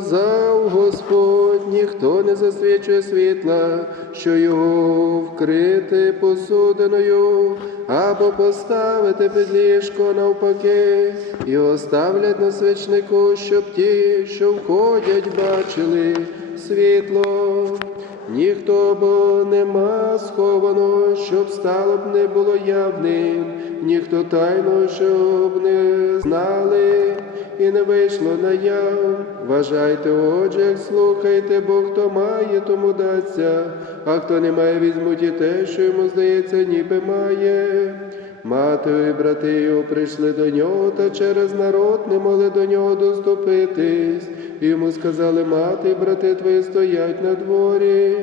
Зав Господь ніхто не засвічує світла, що його вкрити посудиною, або поставити під ліжко навпаки, і оставлять на свічнику, щоб ті, що входять, бачили світло. Ніхто бо нема сховано, щоб стало б не було явним, ніхто тайно, щоб не знали і не вийшло наяв. Вважайте, отже, слухайте, бо хто має, тому дасться, а хто не має, візьмуть і те, що йому здається, ніби має. Мати і брати прийшли до нього, та через народ не могли до нього доступитись. І Йому сказали, мати і брати твої стоять на дворі,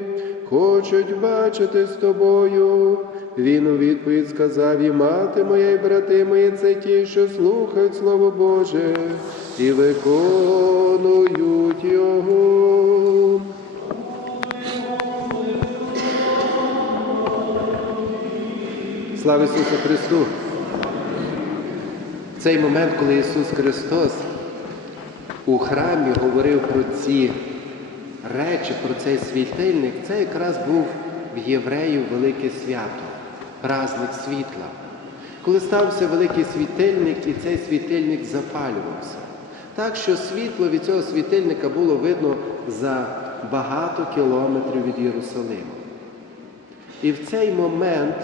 хочуть бачити з тобою. Він у відповідь сказав їм, мати моя і брати мої, це ті, що слухають Слово Боже і виконують його. Слава Ісусу Христу! В цей момент, коли Ісус Христос у храмі говорив про ці речі, про цей світильник, це якраз був в євреїв велике свято, праздник світла. Коли стався великий світильник, і цей світильник запалювався. Так що світло від цього світильника було видно за багато кілометрів від Єрусалиму. І в цей момент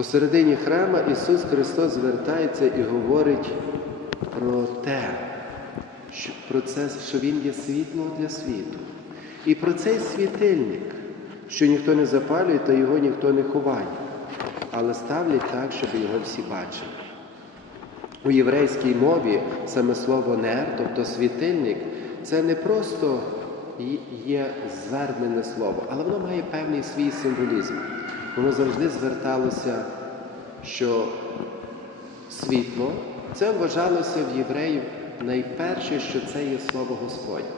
посередині храма Ісус Христос звертається і говорить про те, що, про це, що Він є світло для світу. І про цей світильник, що ніхто не запалює та його ніхто не ховає, але ставлять так, щоб його всі бачили. У єврейській мові саме слово нер, тобто світильник, це не просто є звернене слово, але воно має певний свій символізм. Воно завжди зверталося, що світло це вважалося в євреїв найперше, що це є слово Господнє.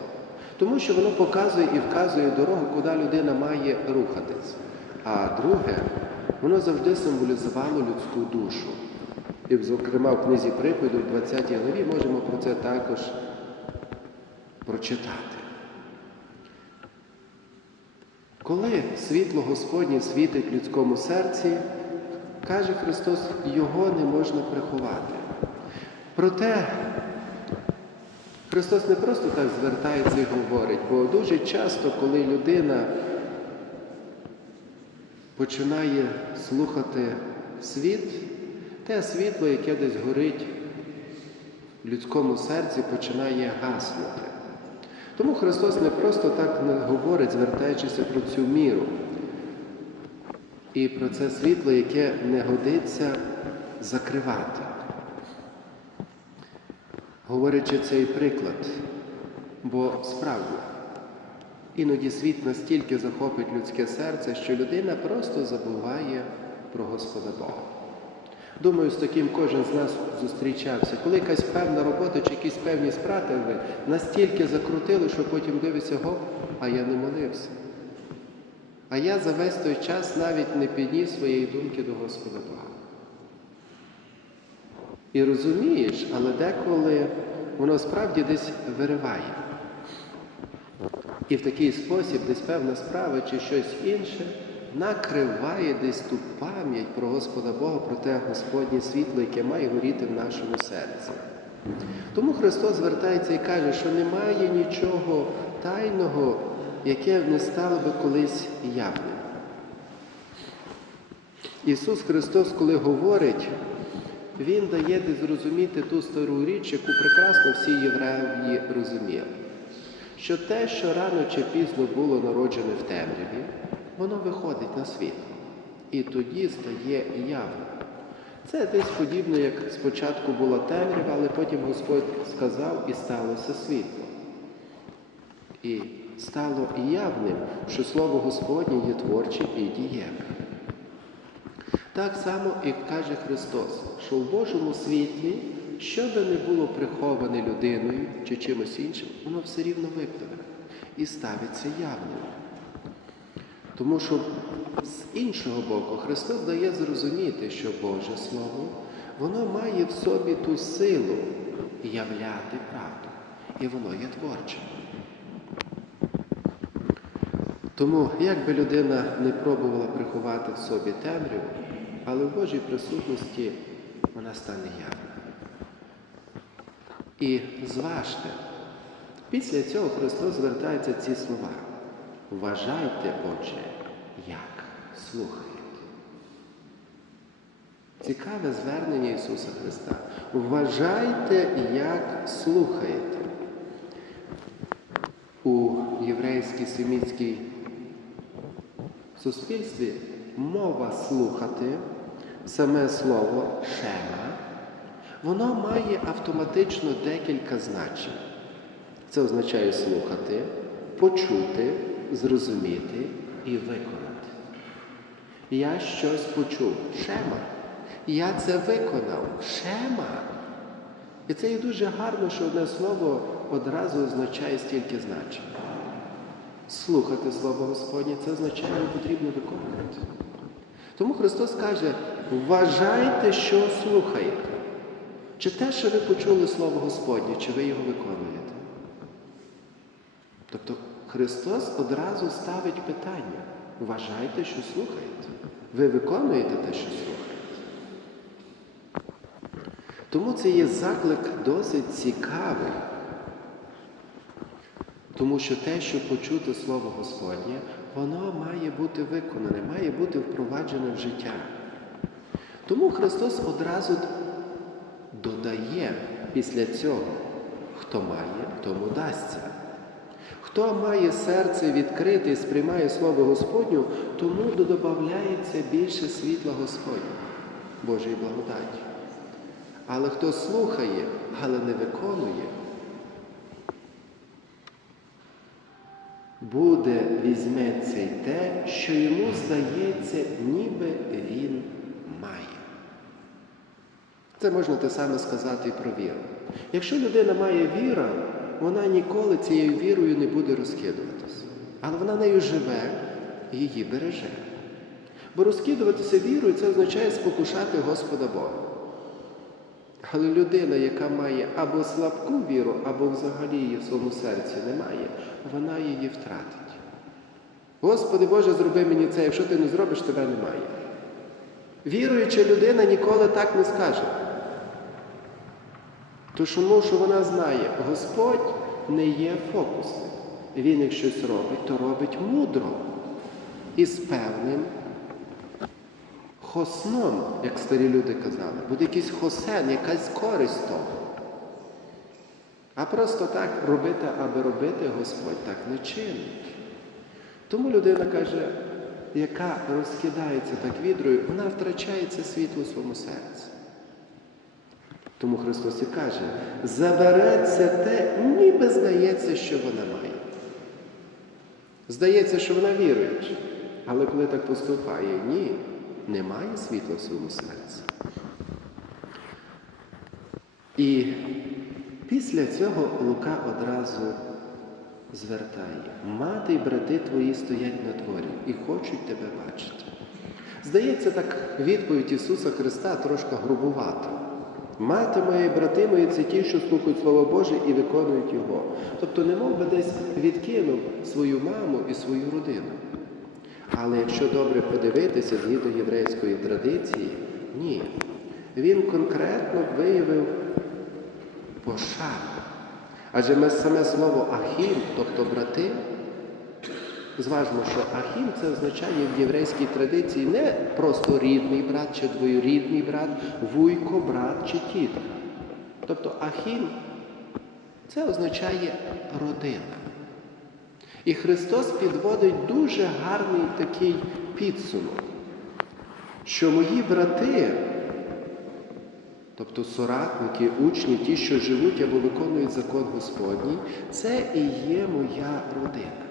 Тому що воно показує і вказує дорогу, куди людина має рухатись. А друге, воно завжди символізувало людську душу. І, зокрема, в книзі приповіду, в 20 главі, можемо про це також прочитати. Коли світло Господнє світить людському серці, каже Христос, його не можна приховати. Проте Христос не просто так звертається і говорить, бо дуже часто, коли людина починає слухати світ, те світло, яке десь горить в людському серці, починає гаснути. Тому Христос не просто так не говорить, звертаючись про цю міру. І про це світло, яке не годиться закривати. Говорячи цей приклад, бо справді іноді світ настільки захопить людське серце, що людина просто забуває про Господа Бога. Думаю, з таким кожен з нас зустрічався. Коли якась певна робота чи якісь певні справи настільки закрутили, що потім дивиться, гоп, а я не молився. А я за весь той час навіть не підніс своєї думки до Господа Бога. І розумієш, але деколи воно справді десь вириває. І в такий спосіб десь певна справа чи щось інше накриває десь ту пам'ять про Господа Бога, про те Господнє світло, яке має горіти в нашому серці. Тому Христос звертається і каже, що немає нічого тайного, яке не стало би колись явним. Ісус Христос, коли говорить, Він дає зрозуміти ту стару річ, яку прекрасно всі євреї розуміли, що те, що рано чи пізно було народжене в темряві, воно виходить на світло. І тоді стає явним. Це десь подібно, як спочатку була темрява, але потім Господь сказав і сталося світло. І стало явним, що Слово Господнє є творче і дієве. Так само і каже Христос, що в Божому світлі, що би не було приховане людиною чи чимось іншим, воно все рівно випливе і ставиться явним. Тому що з іншого боку Христос дає зрозуміти, що Боже Слово, воно має в собі ту силу являти правду. і воно є творче. Тому, як би людина не пробувала приховати в собі темряву, але в Божій присутності вона стане явна. І зважте, після цього Христос звертається ці слова. Вважайте, Отже, як слухаєте. Цікаве звернення Ісуса Христа. Вважайте, як слухаєте. У єврейській семітській суспільстві мова слухати, саме слово шема, воно має автоматично декілька значень. Це означає слухати, почути, зрозуміти і виконати. Я щось почув. Шема. Я це виконав. Шема. І це є дуже гарно, що одне слово одразу означає стільки значень. Слухати Слово Господнє, це означає, що потрібно виконувати. Тому Христос каже, вважайте, що слухаєте. Чи те, що ви почули Слово Господнє, чи ви його виконуєте? Тобто Христос одразу ставить питання. Вважайте, що слухаєте. Ви виконуєте те, що слухаєте. Тому це є заклик досить цікавий. Тому що те, що почуте Слово Господнє, воно має бути виконане, має бути впроваджене в життя. Тому Христос одразу додає після цього, хто має, тому дасться. Хто має серце відкрите і сприймає Слово Господню, тому додається більше світла Господня, Божої благодаті. Але хто слухає, але не виконує, буде візьметься й те, що йому здається, ніби він має. Це можна те саме сказати і про віру. Якщо людина має віру, вона ніколи цією вірою не буде розкидуватися. Але вона нею живе і її береже. Бо розкидуватися вірою це означає спокушати Господа Бога. Але людина, яка має або слабку віру, або взагалі її в своєму серці немає, вона її втратить. Господи Боже, зроби мені це, якщо ти не зробиш, тебе немає. Віруюча людина ніколи так не скаже. Тому що вона знає, Господь не є фокусник. Він, як щось робить, то робить мудро і з певним хосном, як старі люди казали, буде якийсь хосен, якась користь того. А просто так робити, аби робити, Господь так не чинить. Тому людина каже, яка розкидається так відрою, вона втрачає це світло в своєму серці. Тому Христос і каже, забереться те, ніби здається, що вона має. Здається, що вона віруюча, але коли так поступає, ні, немає світла в своєму серці. І після цього Лука одразу звертає, мати й брати твої стоять на дворі і хочуть тебе бачити. Здається, так відповідь Ісуса Христа трошки грубувата. Мати мої, брати мої, це ті, що слухають Слово Боже і виконують Його. Тобто, не мов би десь відкинув свою маму і свою родину. Але якщо добре подивитися згідно єврейської традиції, ні. Він конкретно виявив пошану. Адже саме слово Ахім, тобто брати, зважмо, що Ахім це означає в єврейській традиції не просто рідний брат чи двоюрідний брат, вуйко, брат чи тітка. Тобто Ахім це означає родина. І Христос підводить дуже гарний такий підсумок, що мої брати, тобто соратники, учні, ті, що живуть або виконують закон Господній, це і є моя родина.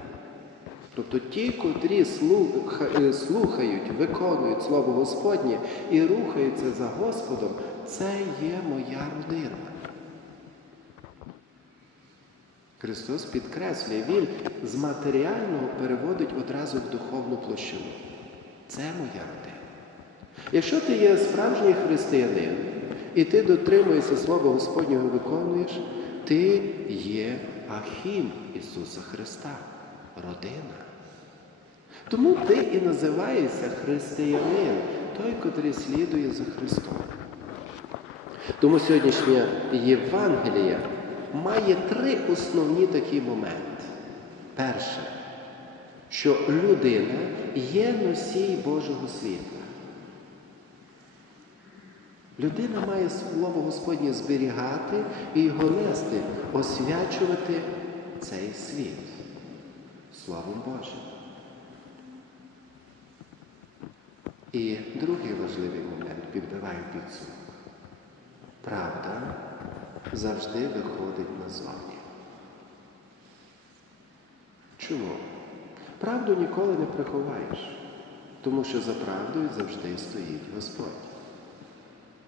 Тобто ті, котрі слухають, виконують Слово Господнє і рухаються за Господом, це є моя родина. Христос підкреслює, Він з матеріального переводить одразу в духовну площину. Це моя родина. Якщо ти є справжній християнин і ти дотримуєшся Слова Господнього виконуєш, ти є Ахім Ісуса Христа, родина. Тому ти і називаєшся християнин, той, котрий слідує за Христом. Тому сьогоднішня Євангелія має три основні такі моменти. Перше, що людина є носій Божого світла. Людина має слово Господнє зберігати і його нести, освячувати цей світ Словом Божим. І другий важливий момент підбиваю підсумок. Правда завжди виходить назовні. Чому? Правду ніколи не приховаєш, тому що за правдою завжди стоїть Господь.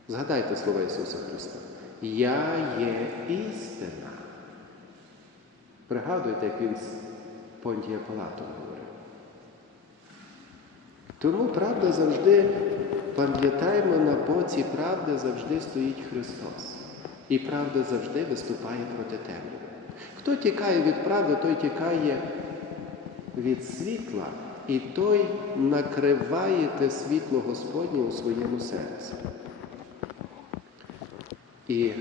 Згадайте слова Ісуса Христа. Я є істина. Пригадуйте, як він Понтія Палатом говорив. Тому правда завжди, пам'ятаємо, на боці правди завжди стоїть Христос. І правда завжди виступає проти темряви. Хто тікає від правди, той тікає від світла, і той накриває те світло Господнє у своєму серці. І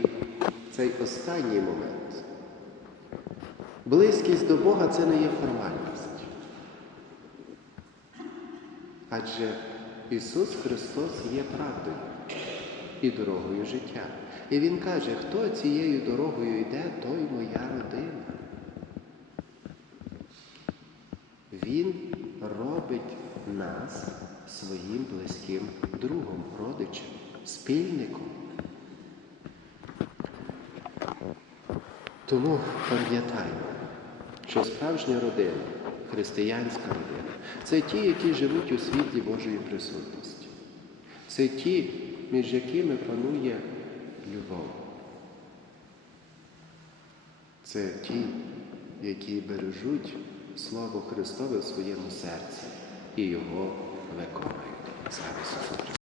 цей останній момент. Близькість до Бога це не є формальність. Адже Ісус Христос є правдою і дорогою життя. І Він каже, хто цією дорогою йде, той моя родина. Він робить нас своїм близьким другом, родичем, спільником. Тому пам'ятаємо, що справжня родина, християнська родина це ті, які живуть у світлі Божої присутності. Це ті, між якими панує любов. Це ті, які бережуть Слово Христове в своєму серці і його виконують. Слава Ісусу Христу!